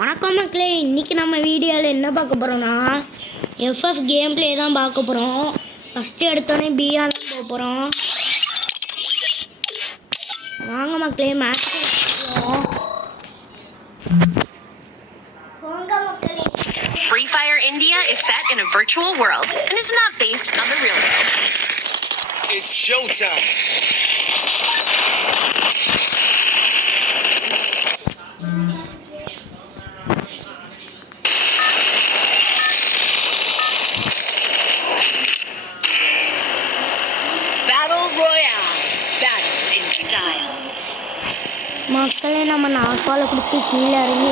வணக்கம் மக்களே, இன்றைக்கி நம்ம வீடியோவில் என்ன பார்க்க போகிறோம்னா எஃப்எஃப் கேம் பிளே தான் பார்க்க போகிறோம். ஃபஸ்ட்டு எடுத்தோடனே பிஆ தான் போக போகிறோம். வாங்க மக்களே, match Free Fire India is set in a virtual world and is not based on the real world. It's showtime. Battle Royale. Battle in style. மக்களே, நம்ம நாற்கால கொடுத்து கீழே இறங்கி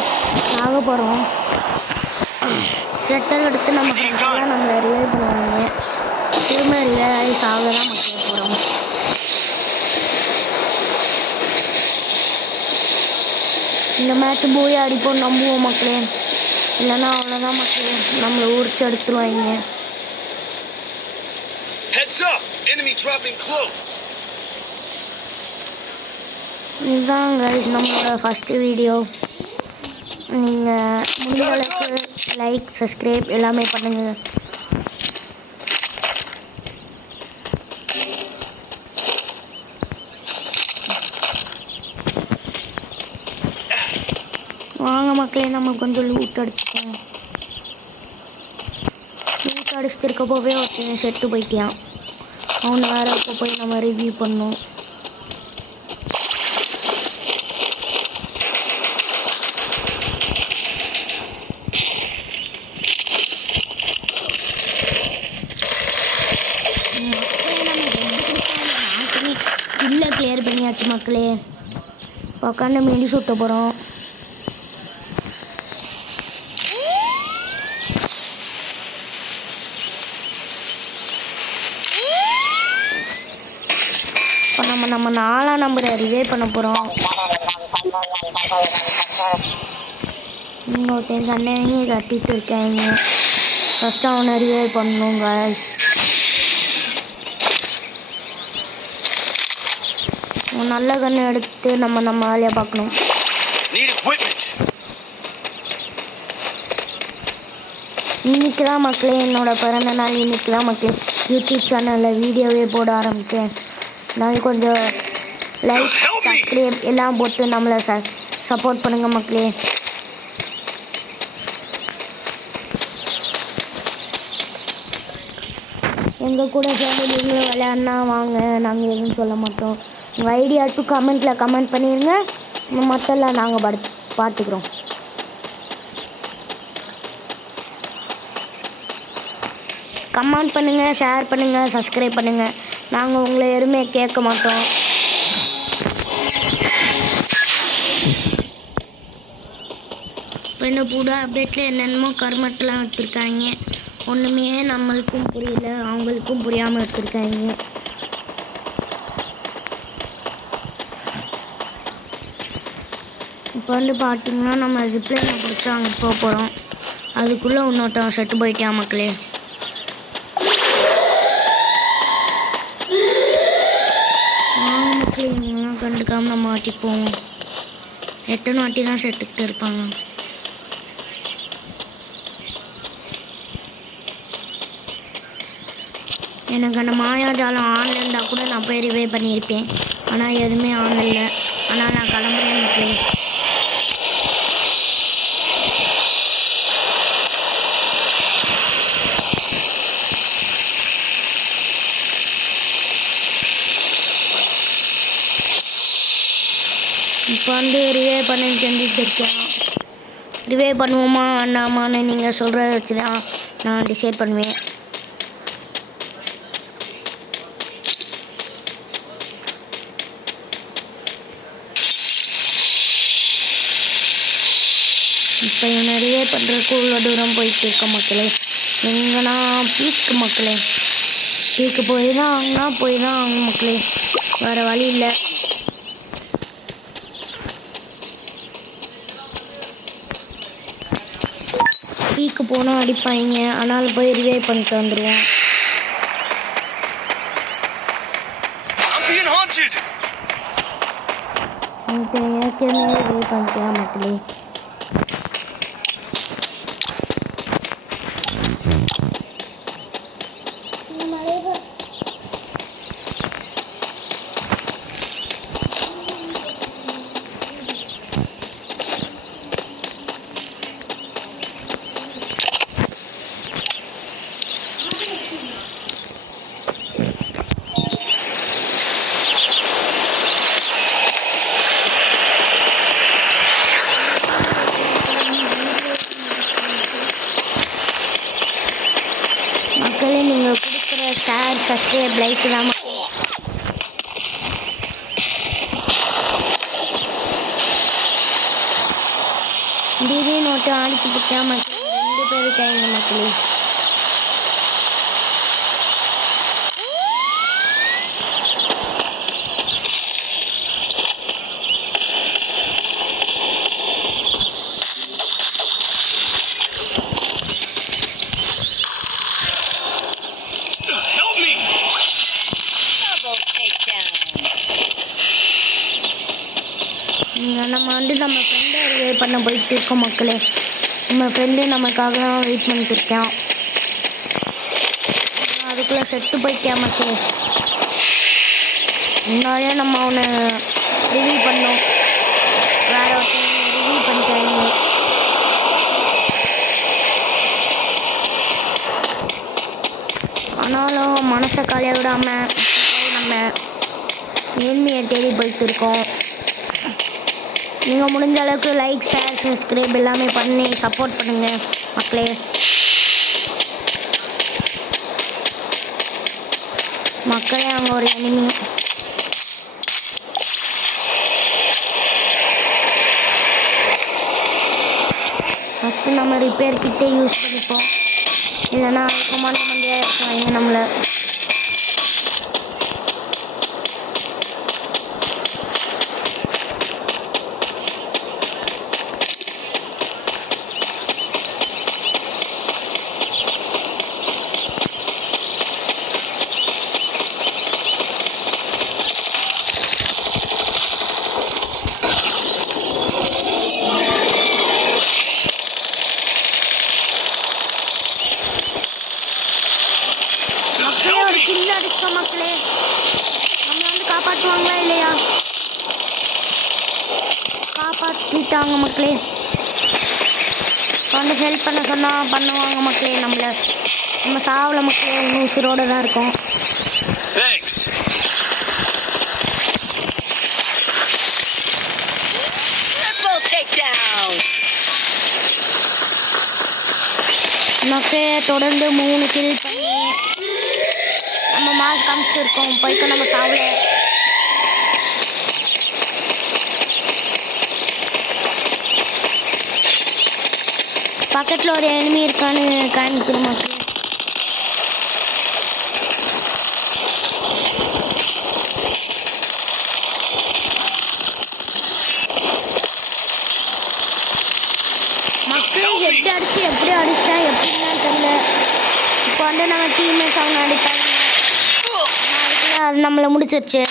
ஆக போகிறோம். செட்டர் எடுத்து நம்ம ஃப்ரெண்ட்ஸ்லாம் நம்ம ரிவைவ் பண்ணுவாங்க. திரும்ப ரிவைவ் ஆக தான் மக்களே போகிறோம். இந்த மேட்ச் போய் அடிப்போம் நம்புவோம் மக்களே, இல்லைன்னா அவ்வளோதான் மக்களே, நம்மளை உரிச்சு எடுத்துருவாங்க. Heads up! Enemy dropping close. இதுதான் கைஸ் நம்மளோட ஃபஸ்ட்டு வீடியோ. நீங்கள் முடிஞ்ச அளவுக்கு லைக், சப்ஸ்கிரைப் எல்லாமே பண்ணுங்கள். வாங்க மக்களே, நம்ம கொஞ்சம் லூட் அடிச்சுக்கோங்க. லூட் அடிச்சுட்டு இருக்க போவே ஒருத்தன் செட்டு போயிட்டான். அவனை வேறு இப்போ போய் நம்ம ரிவ்யூ பண்ணோம். இல்லை, கிளியர் பண்ணியாச்சு மக்களே. உட்காந்து மெடி சுட்ட போகிறோம். இப்போ நம்ம 4ஆம் நம்பரை ரிவைவ் பண்ண போகிறோம். இன்னொருத்தன் கண்ணையும் கட்டிட்டு இருக்காங்க. ஃபஸ்ட்டு அவனை ரிவைவ் பண்ணணும் காய்ஸ். நல்ல கண்ணை எடுத்து நம்ம வேலையை பார்க்கணும். இன்னைக்கு தான் மக்களே என்னோட பிறந்த நாள். இன்னைக்கு தான் மக்களே யூடியூப் சேனலில் வீடியோவே போட ஆரம்பித்தேன். நான் கொஞ்சம் லைக், சப்ஸ்கிரைப் எல்லாம் போட்டு நம்மளை சப்போர்ட் பண்ணுங்கள் மக்களே. எங்கள் கூட சேர்ந்து நீங்களும் விளையாடினா வாங்க, நாங்கள் எதுவும் சொல்ல மாட்டோம். உங்கள் ஐடியா டு கமெண்ட்டில் கமெண்ட் பண்ணிடுங்க, மற்றெல்லாம் நாங்கள் பார்த்துக்குறோம். கமெண்ட் பண்ணுங்கள், ஷேர் பண்ணுங்கள், சப்ஸ்கிரைப் பண்ணுங்கள். நாங்கள் உங்களை எதுவுமே கேட்க மாட்டோம். இப்போ இந்த புது அப்டேட்டில் என்னென்னமோ கருமட்டெலாம் வச்சுருக்காங்க. ஒன்றுமே நம்மளுக்கும் புரியல, அவங்களுக்கும் புரியாமல் எடுத்துருக்காங்க. இப்போ பார்த்தீங்கன்னா நம்ம ஜிப்லைனை பிடிச்சி அங்கே போக போகிறோம். அதுக்குள்ளே இன்னொருத்தவன் செத்து போயிட்டான் மக்களே. மக்களே, இவங்கெல்லாம் கண்டுக்காமல் நம்ம வாட்டிக்கு போவோம். எத்தனை வாட்டி தான் செத்துக்கிட்டு இருப்பாங்க. எனக்கு அந்த மாயாஜாலம் ஆன்ல இருந்தால் கூட நான் போய் ரிவைவ் பண்ணியிருப்பேன். ஆனால் எதுவுமே ஆன் இல்லை. ஆனால் நான் கிளம்புறேன் மக்களே. இப்போ ரிவைவ் பண்ண செஞ்சுட்டு இருக்கேன். ரிவைவ் பண்ணுவோமா வேண்டாமான்னு நீங்கள் சொல்கிறத வச்சு தான் நான் டிசைட் பண்ணுவேன். இப்போ இவனை ரிவைவ் பண்ணுறதுக்கு இவ்வளோ தூரம் போயிட்டு இருக்க மக்களே. எங்கன்னா பீக்கு மக்களே, பீக்கு போய் தான் ஆகணும் மக்களே, வேறு வழி இல்லை. பீக்கு போனால் அடிப்பாங்க, ஆனால் போய் ரிவைவ் பண்ணிட்டு வந்துடுவேன். ஏற்கனவே ரிவைவ் பண்ணிட்டேன் மக்களே. சப்ஸ்கிரைப் லைக் தான் திடீர்னு ஒட்டு அடிச்சு போட்டா மக்களே 2 பேர் இருக்காங்க மக்களே Double takedown. நம்ம நம்ம ஃப்ரெண்டை வெயிட் பண்ண போயிட்டு இருக்கோம் மக்களே நம்ம ஃப்ரெண்டு நமக்காக தான் வெயிட் பண்ணிட்டு இருக்கேன் அதுக்குள்ளே செத்து போயிட்டேன் மக்களே முன்னாடியே நம்ம அவனை ரிவ்யூ பண்ணோம் வேற ஒருத்தர் ரிவ்யூ பண்ணிட்டாங்க ஆனாலும் மனசை கலைய விடாமல் நம்ம எண்மையை தேடி போயிட்டு இருக்கோம் நீங்கள் முடிஞ்ச அளவுக்கு லைக் ஷேர் சப்ஸ்கிரைப் எல்லாமே பண்ணி சப்போர்ட் பண்ணுங்கள் மக்களே மக்களே அவங்க ஒரு எனிமி ஃபஸ்ட்டு நம்ம ரிப்பேர் கிட்டே யூஸ் பண்ணிப்போம் இல்லைன்னா கமாண்ட் மண்டியாக இருக்காங்க நம்மளை மக்களே நம்மளை வந்து காப்பாற்றுவாங்களா இல்லையா காப்பாற்றிட்டாங்க மக்களே வந்து ஹெல்ப் பண்ண சொன்னால் பண்ணுவாங்க மக்களே நம்மளை நம்ம சாவல மக்களே இன்னும் உசுரோடு தான் இருக்கோம் Triple takedown. மக்களே தொடர்ந்து 3 கில் பண்ணி நம்ம மாஸ் காமிச்சிட்டு இருக்கோம் போய்க்க நம்ம சாவல பக்கத்தில் ஒரு எனிமி இருக்கான்னு காமிக்கணும் மக்களே மக்களே ஹெட் அடிச்சு எப்படி அடிச்சா எப்படின்னு தெரியல இப்போ வந்து நம்ம டீம்மேட்ஸ் அவங்க அடிப்பாங்க அது நம்மளை முடிச்சிருச்சு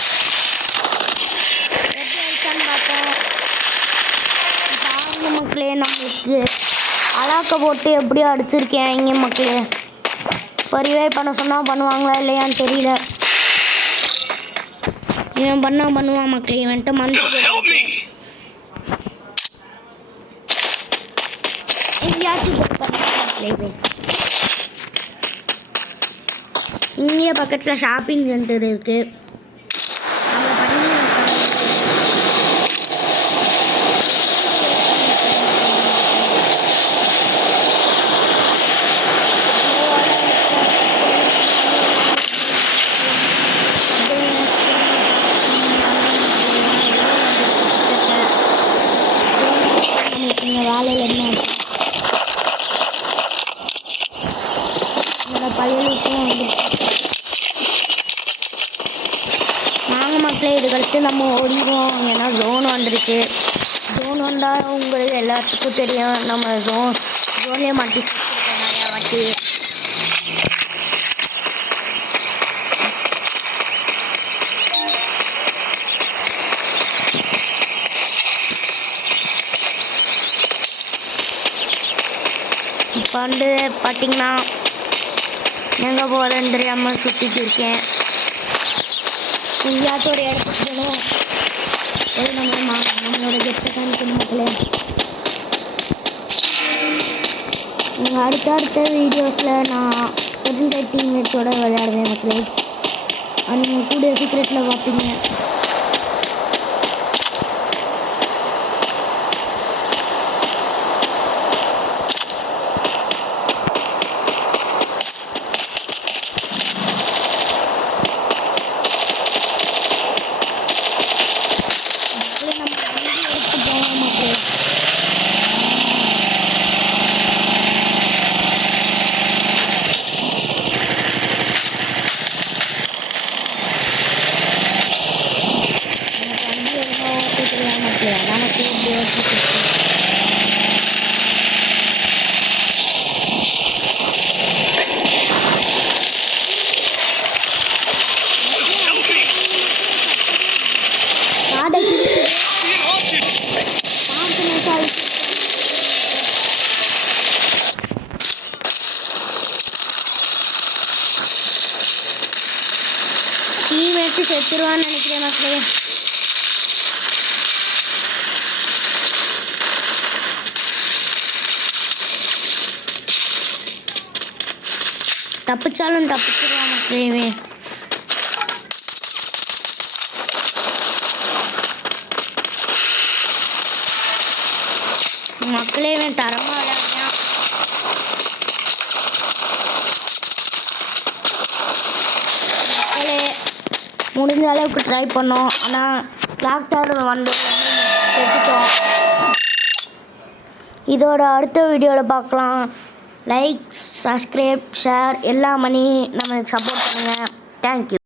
எப்படி அடிச்சான்னு பார்ப்போம் பாருங்க மக்களே நம்மளுக்கு அலாக்க போட்டு எப்படியோ அடிச்சிருக்கேன் இங்கே மக்களே இப்போ ரிவைவ் பண்ண சொன்னால் பண்ணுவாங்களா இல்லையான்னு தெரியல இவன் பண்ணுவான் மக்களே இவன்ட்டு எங்கேயாச்சும் மக்களே இங்கே பக்கத்தில் ஷாப்பிங் சென்டர் இருக்குது வேலையில் என்ன என்னோட பள்ளிகளுக்கும் வந்து நாங்கள் மக்களே இது கழித்து நம்ம ஓடிடுவோம் ஏன்னா ஜோன் வந்துடுச்சு ஜோன் வந்தால் உங்களுக்கு எல்லாத்துக்கும் தெரியும் நம்ம ஜோன்லேயே மாட்டி சுற்றிருக்கோம் நிறையா வாட்டி இப்போ வந்து பார்த்திங்கன்னா எங்கே போகிறேன்னு தெரியாமல் சுற்றிட்டு இருக்கேன் எங்கேயாச்சும் ஒரு இடத்துக்கு போகணும் போய் நம்மளோட கெட்ட காமிக்கணும் மக்களே நீங்கள் அடுத்த வீடியோஸில் நான் தெரிஞ்ச டீம்மேட்ஸோடு விளையாடுவேன் மக்களே அது நீங்கள் கூட சீக்கிரத்தில் பார்ப்பீங்க செத்துருவான்னு நினைக்கிறேன் மக்களே. தப்பிச்சாலும் தப்பிச்சிருவான் மக்களே. மக்களே தரமா விளையாடுறான். மக்களே முடிஞ்ச அளவுக்கு ட்ரை பண்ணோம். ஆனால் டாக்டர் வந்து செத்துட்டோம். இதோட அடுத்த வீடியோவில் பார்க்கலாம். லைக், சப்ஸ்கிரைப், ஷேர் எல்லாம் பண்ணி நம்மளுக்கு சப்போர்ட் பண்ணுங்கள். தேங்க்யூ.